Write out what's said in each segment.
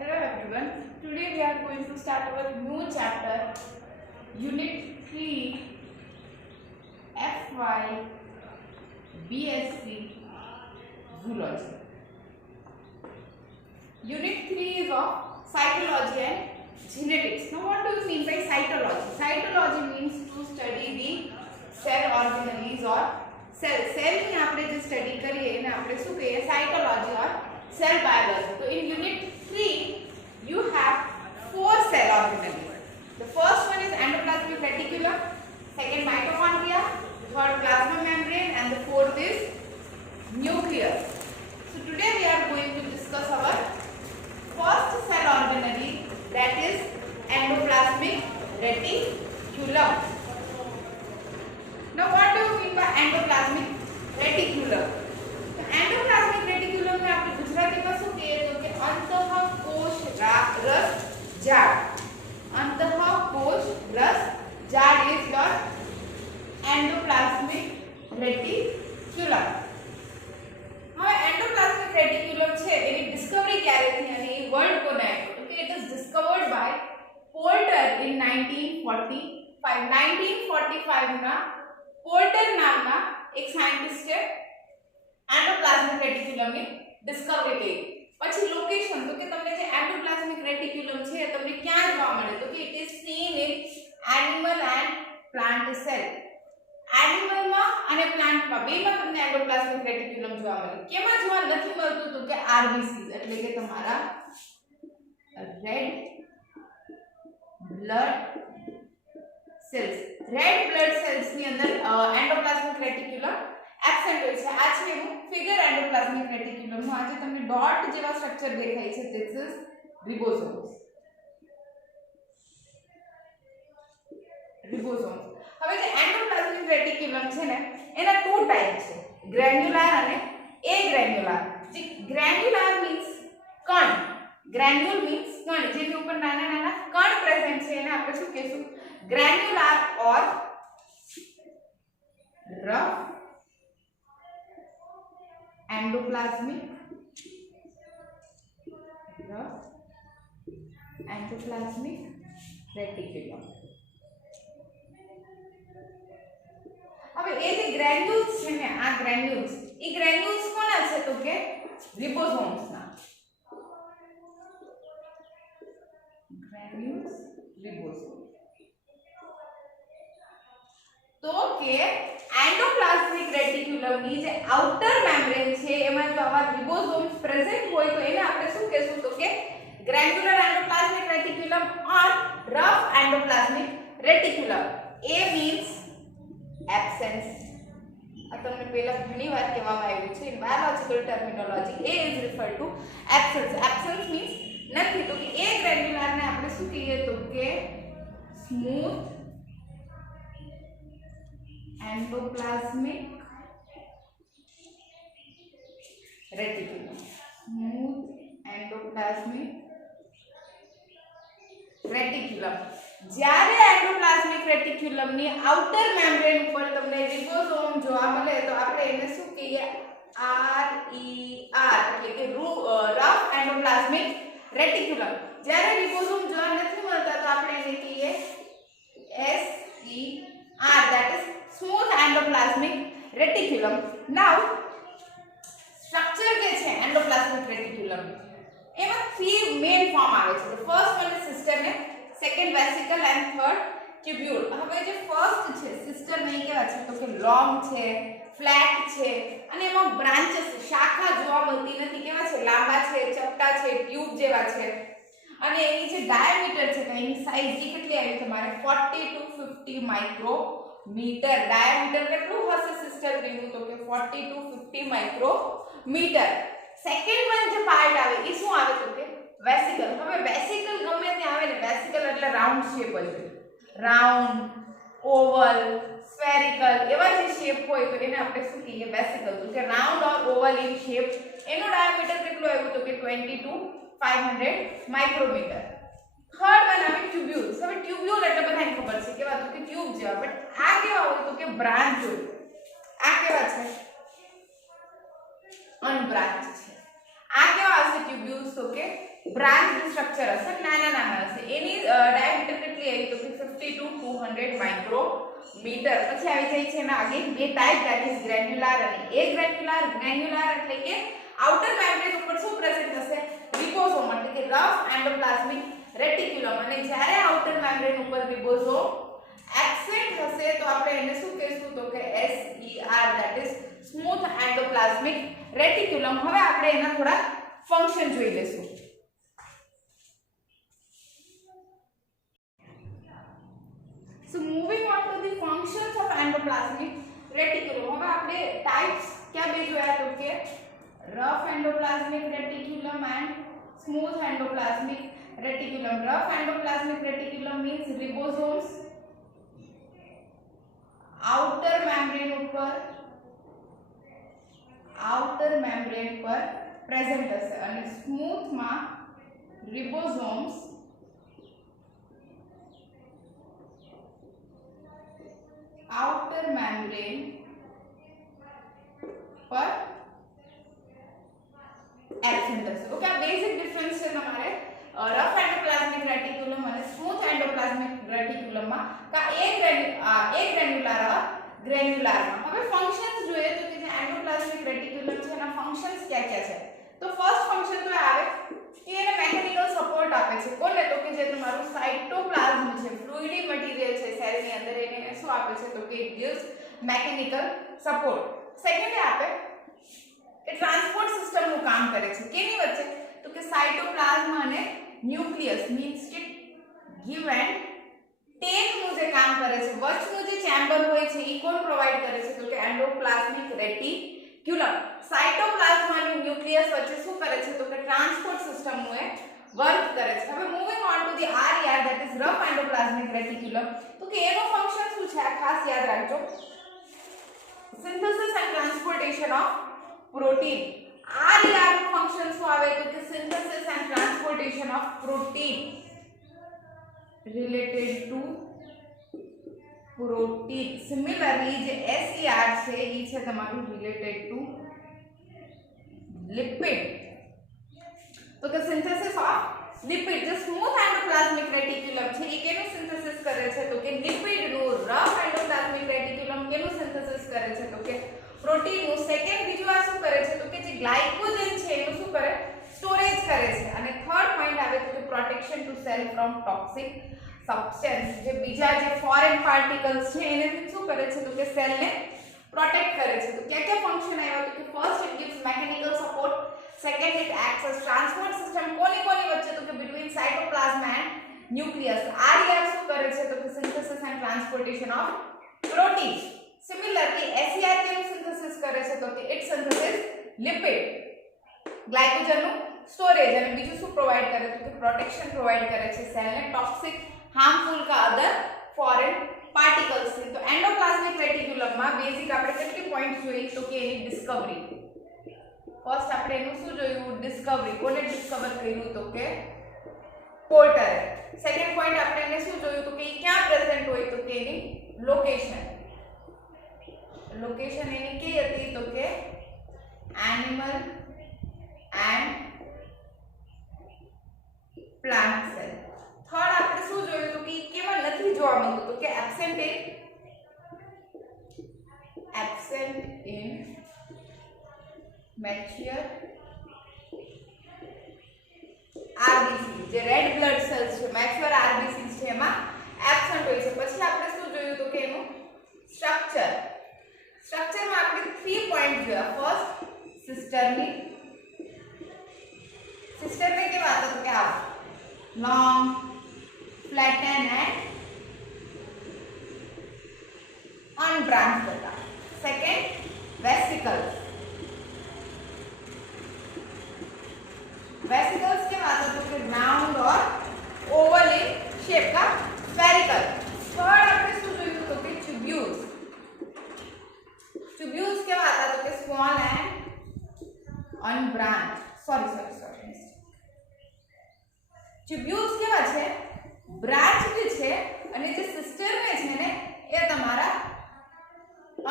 Hello everyone. Today we are going to start our new chapter, Unit 3, FY BSc Zoology. Unit 3 is of Cytology and Genetics. Now what do you mean by cytology? Cytology means to study the cell organelles or cell. Cell ની આપણે જે study કરીએ એને આપણે શું કહીએ? Cytology or cell biology. So in unit 3 you have 4 cell organelles. The first one is endoplasmic reticulum, second mitochondria, third plasma membrane, and the fourth is nucleus. So today we are going to discuss our first cell organelle, that is endoplasmic reticulum. Now what do you mean by endoplasmic reticulum? तो endoplasmic reticulum में આપણે ગુજરાતીમાં શું કહીએ તો કે અંતઃકોશ રસ જાળ. અંતઃકોશ રસ જાળ is your endoplasmic reticulum. હવે એન્ડોપ્લાઝમિક રેટિક્યુલમ છે એની ડિસ્કવરી ક્યારે થઈ અને એ વર્ડ કોને આપ્યો? Okay, it is discovered by Porter in 1945. 1945 ના પોર્ટર નામના એક સાયન્ટિસ્ટે એન્ડોપ્લાઝમિક રેટિક્યુલમની ડિસ્કવરી કરી. પછી લોકેશન તો કે તમને જે એન્ડોપ્લાઝમિક રેટિક્યુલમ છે તમને ક્યાં જોવા મળે તો કે it is seen in animal and plant cell. એનિમલમાં અને પ્લાન્ટમાં બેમાં તમને એન્ડોપ્લાઝમિક રેટિક્યુલમ જોવા મળે. કેમાં જોવા નથી મળતું તો કે આરબીસીઝ એટલે કે તમારા red blood cells. Red blood cells ની અંદર એન્ડોપ્લાઝમિક રેટિક્યુલમ એબ્સેન્ટ હોય છે. આ છે એનું ફિગર એન્ડોપ્લાઝમિક રેટિક્યુલમ નું. આજે તમને ડોટ જેવા સ્ટ્રક્ચર દેખાય છે. This is ribosomes. રિબોસોમ્સ. હવે જે એન્ડોપ્લાઝમિક રેટિક્યુલમ છે ને એના ટુ ટાઈપ છે, ગ્રેન્યુલર અને એગ્રેન્યુલર. જે ગ્રેન્યુલર મીન્સ કણ, ગ્રેન્યુલ મીન્સ કણ, જેની ઉપર નાના નાના કણ પ્રેઝન્ટ છે એને આપણે શું કહીશું? ગ્રેન્યુલર ઓર રફ endoplasmic reticulum. હવે એ જે ગ્રેન્યુલ્સ છે ને આ ગ્રેન્યુલ્સ, ઈ ગ્રેન્યુલ્સ કોના છે તો કે રિબોસોમ્સ ના. Granules ribosome. તો કે એન્ડોપ્લાઝમિક રેટિક્યુલમ ની જે આઉટર મેમ્બ્રેન છે એમાં જો આવા રિબોસોમ્સ પ્રેઝન્ટ હોય તો એને આપણે શું કહેશું તો કે granular endoplasmic reticulum or rough endoplasmic reticulum. A means absence. આ તમને પહેલા ઘણી વાર કહેવામાં આવ્યું છે in biological terminology. A is refer to absence. Absence means નથી. તો કે એ ગ્રેન્યુલર ને આપણે શું કહીએ તો કે smooth endoplasmic reticulum. Smooth endoplasmic reticulum. જ્યારે એન્ડોપ્લાઝમિક રેટિક્યુલમ ની આઉટર મેમ્બ્રેન ઉપર તમને રિબોસોમ જોવા મળે તો આપણે એને શું કહીએ? RER એટલે કે રફ એન્ડોપ્લાઝમિક રેટિક્યુલમ. જ્યારે રિબોસોમ જોવા નથી મળતા તો આપણે એને કહીએ SER, that is smooth endoplasmic reticulum. Now structure જે છે endoplasmic reticulum એમાં 3 main form આવે છે. The first one is cistern, second vesicle and third tubule. હવે જે first છે cistern નહીં કેવા છે તો કે long છે, flat છે અને એમાં branches શાખા જોવા મળતી નથી. કેવા છે? લાંબા છે, ચપટા છે, ટ્યુબ જેવા છે. અને એની જે ડાયામીટર છે કે એની સાઈઝ એ કેટલી આવી તમારે 40 to 50 માઇક્રોમીટર. ડાયામીટર કેટલું હશે સિસ્ટર રીનું તો કે 40 to 50 માઇક્રોમીટર. સેકન્ડ વન જે પાર્ટ આવે એ શું આવે તો કે વેસિકલ. હવે વેસિકલ ગમે ત્યાં આવે ને, વેસિકલ એટલે રાઉન્ડ શેપ હોય. રાઉન્ડ, ઓવલ, સ્ફેરિકલ એવા જે શેપ હોય તો એને આપણે શું કહીએ? વેસિકલ. તો કે round or Oval in shape. એનું ડાયામીટર કેટલું આવ્યું તો કે 20 to 500 માઇક્રોમીટર. થર્ડ વન આવે ટ્યુબ્યુલ્સ. હવે ટ્યુબ્યુલ એટલે બધાને ખબર છે કેવા તો કે ટ્યુબ જેવા, બટ આ કેવા હોય તો કે બ્રાન્ચ હોય. આ કેવા છે? અનબ્રાન્ચ છે. આ કેવા હશે ટ્યુબ્યુલ્સ તો કે બ્રાન્ચ સ્ટ્રક્ચર હશે નાના નાના હશે એની ડાયામીટર કેટલી આવી તો કે 50 to 200 માઇક્રોમીટર પછી આવી જાય છે એના અગેન બે ટાઈપ ધેટ ઇઝ ગ્રેન્યુલર અને ગ્રેન્યુલર એટલે કે આઉટર મેમ્બ્રેન ઉપર શું પ્રેઝન્ટ હશે રિબોસોમ એટલે કે રફ એન્ડોપ્લાઝમિક રેટિક્યુલમ અને જ્યારે આઉટર મેમ્બ્રેન ઉપર રિબોસોમ એબ્સેન્ટ હશે તો આપણે એને શું કહીશું તો કે SER that is smooth endoplasmic reticulum હવે આપણે એના થોડા ફંક્શન જોઈ લેશું So moving on to the functions of endoplasmic reticulum હવે આપણે types क्या બે જોયા તો કે rough endoplasmic reticulum and smooth endoplasmic reticulum rough endoplasmic reticulum means ribosomes outer membrane પર present હશે અને smooth માં ribosomes outer membrane पर एब्सेंट હશે ઓકે આ બેઝિક ડિફરન્સ છે તમારે રફ એન્ડોપ્લાઝમિક રેટિક્યુલમ અને સ્મૂથ એન્ડોપ્લાઝમિક રેટિક્યુલમ માં કા એક ગ્રેન્યુલર માં હવે ફંક્શન્સ જોઈએ તો કે જે એન્ડોપ્લાઝમિક રેટિક્યુલમ છે એના ફંક્શન્સ ક્યાં ક્યાં છે તો ફર્સ્ટ ફંક્શન તો આવે કે એને મેકેનિકલ સપોર્ટ આપે છે કોને તો કે જે તમારું સાઇટોપ્લાઝમ છે ફ્લુઇડી મટીરીયલ છે સેલની અંદર એને શું આપે છે તો કે it gives mechanical support secondly આપે કે ટ્રાન્સપોર્ટ સિસ્ટમ નું કામ કરે છે કેની વચ્ચે તો કે સાઇટોપ્લાઝમ અને ન્યુક્લિયસ મીન્સ કે ગિવ એન્ડ ટેક નું જે કામ કરે છે વચનું જે ચેમ્બર હોય છે ઈ કોણ પ્રોવાઇડ કરે છે તો કે એન્ડોપ્લાઝમિક રેટિક્યુલમ સાઇટોપ્લાઝમ અને ન્યુક્લિયસ વચ્ચે શું કરે છે તો કે ટ્રાન્સપોર્ટ સિસ્ટમ નું એ વર્ક કરે છે હવે moving on to the RER that is rough endoplasmic reticulum તો કે એનો ફંક્શન શું છે આ ખાસ યાદ રાખજો synthesis and transportation of protein RER નું ફંક્શન શું આવે તો કે synthesis and transportation of protein related to protein similarly જે SER છે ઈ છે તમારું related to lipid તો કે synthesis of lipid જે સ્મૂથ એન્ડોપ્લાઝમિક રેટિક્યુલમ છે ઈ કેનું સિન્થેસિસ કરે છે તો કે લિપિડ નું રફ એન્ડોપ્લાઝમિક રેટિક્યુલમ કેનું સિન્થેસિસ કરે છે તો કે પ્રોટીન નું સેકન્ડ બીજું આ શું કરે છે તો કે જે ગ્લાયકોજન છે એનું શું કરે સ્ટોરેજ કરે છે અને થર્ડ પોઈન્ટ આવે તો કે protection to cell from toxic substance જે બીજા જે ફોરેન પાર્ટિકલ્સ છે એને શું કરે છે તો કે સેલ ને પ્રોટેક્ટ કરે છે તો क्या क्या ફંક્શન આવ્યા તો કે first it gives mechanical support second it acts as transport system કોની વચ્ચે તો કે between cytoplasm and nucleus RER શું કરે છે તો કે synthesis and transportation of protein similarly SER કેનું synthesis કરે છે તો કે it synthesis lipid ગ્લાયકોજન નું સ્ટોરેજ અને બીજું શું પ્રોવાઇડ કરે તો કે પ્રોટેક્શન પ્રોવાઇડ કરે છે સેલ ને ટોક્સિક હાર્મફુલ કા અધર ફોરેન પાર્ટિકલ્સ થી તો એન્ડોપ્લાઝમિક રેટિક્યુલમ માં બેઝિક આપણે કેટલી પોઈન્ટ જોઈ તો કે એની ડિસ્કવરી ફર્સ્ટ આપણે એનું શું જોયું ડિસ્કવરી કોને ડિસ્કવર કર્યું તો કે પોર્ટરે સેકન્ડ પોઈન્ટ આપણે એને શું જોયું તો કે એ ક્યાં પ્રેઝન્ટ હોય તો કે એની લોકેશન એની કઈ હતી તો કે animal and plant cell third આપણે શું જોયું તો કે કેવા નથી જોવા મળતું તો કે એબ્સેન્ટ ઇન મેચ્યોર RBC જે રેડ બ્લડ સેલ્સ છે મેચ્યોર RBC છે એમાં એબ્સેન્ટ હોય છે પછી આપણે શું જોયું તો કે એનું સ્ટ્રક્ચરમાં આપણે 3 પોઈન્ટ જોયા ફર્સ્ટ સિસ્ટરને કેવા હતા તો કે આ long flatten and unbranched હતા second vesicles કેવા હતા તો કે round or oval in shape का spherical third આપણે શું જોયું તો કે tubules કેવા હતા તો કે small and unbranched sorry ટ્યુબ્યુલ્સ કેવા છે બ્રાન્ચડ છે અને જે સિસ્ટરને છે ને એ તમારા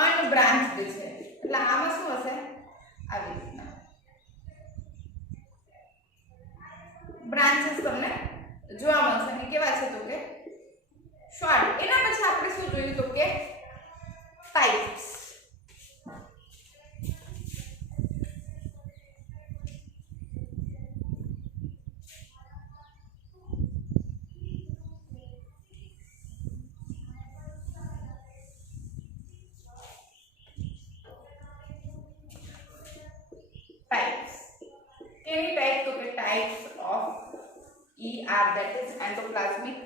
અનબ્રાન્ચડ છે એટલે આમાં શું હશે આવી રીતના આન્સર્સ તમને જોવા મળશે અને કેવા છે તો કે શોર્ટ. એના પછી આપણે શું જોયું તો કે types. Any type to be types of ER, that is endoplasmic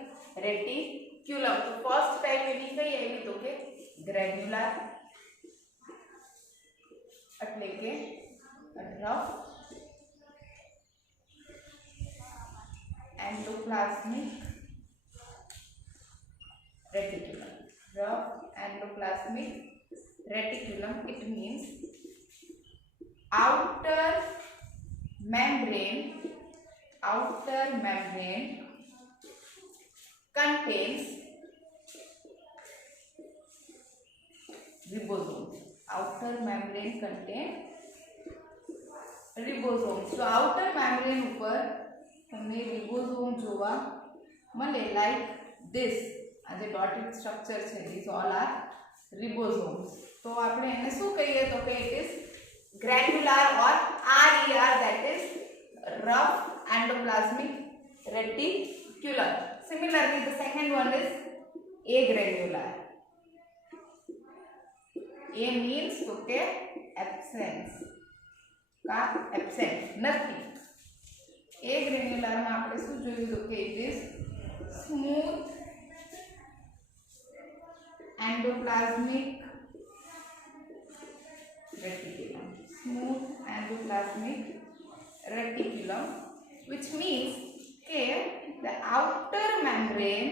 reticulum. तो first type એની કઈ આવી તો કે granular એટલે કે rough endoplasmic reticulum. Rough endoplasmic reticulum, it means outer membrane contains ribosomes. Outer membrane contains ribosomes. So outer membrane ઉપર તમને ribosome જોવા મળે like this. આ જે dotted structure છે, these all are ribosomes. તો આપણે એને શું કહીએ તો કે it is granular or RER, that is rough endoplasmic reticulum. Similarly, the second one is agranular. A means to के absence का absent nothing. agranular में આપણે શું જોયું તો કે it is smooth endoplasmic reticulum. Smooth endoplasmic reticulum, which means કે the outer membrane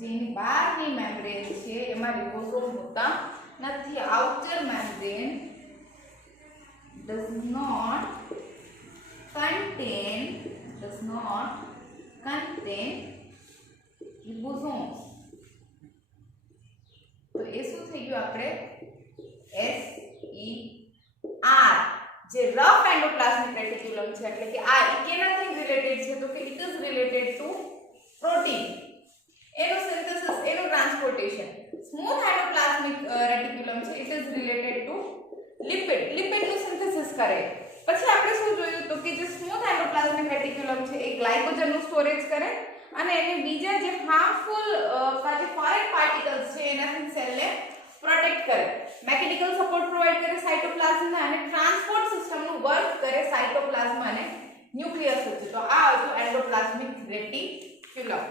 જેની બહારની મેમ્બ્રેન છે એમાં રિબોસોમ હોતા નથી. outer membrane does not contain ribosomes. તો એ શું થઈ ગયું આપણે SER જે રફ એન્ડોપ્લાઝમિક રેટિક્યુલમ છે એટલે કે આ કેનાથી રિલેટેડ છે તો કે it is related to protein, એનું સિન્થેસિસ, એનું ટ્રાન્સપોર્ટેશન. સ્મૂથ એન્ડોપ્લાઝમિક રેટિક્યુલમ છે ઇટ ઇઝ રિલેટેડ ટુ લિપિડનું સિન્થેસિસ કરે. પછી આપણે શું જોયું તો કે જે સ્મૂથ એન્ડોપ્લાઝમિક રેટિક્યુલમ છે એ ગ્લાયકોજનનું સ્ટોરેજ કરે અને એને બીજા જે હાર્મફુલ જે ફોરેન પાર્ટિકલ્સ છે એનાથી સેલને પ્રોટેક્ટ કરે. મેકેનિકલ સપોર્ટ પ્રોવાઇડ કરે સાયટોપ્લાઝમને અને ટ્રાન્સપોર્ટ સિસ્ટમનું વર્ક કરે સાયટોપ્લાઝમ અને ન્યુક્લિયસ વચ્ચે. તો આ હતું એન્ડોપ્લાઝમિક રેટિક્યુલમ.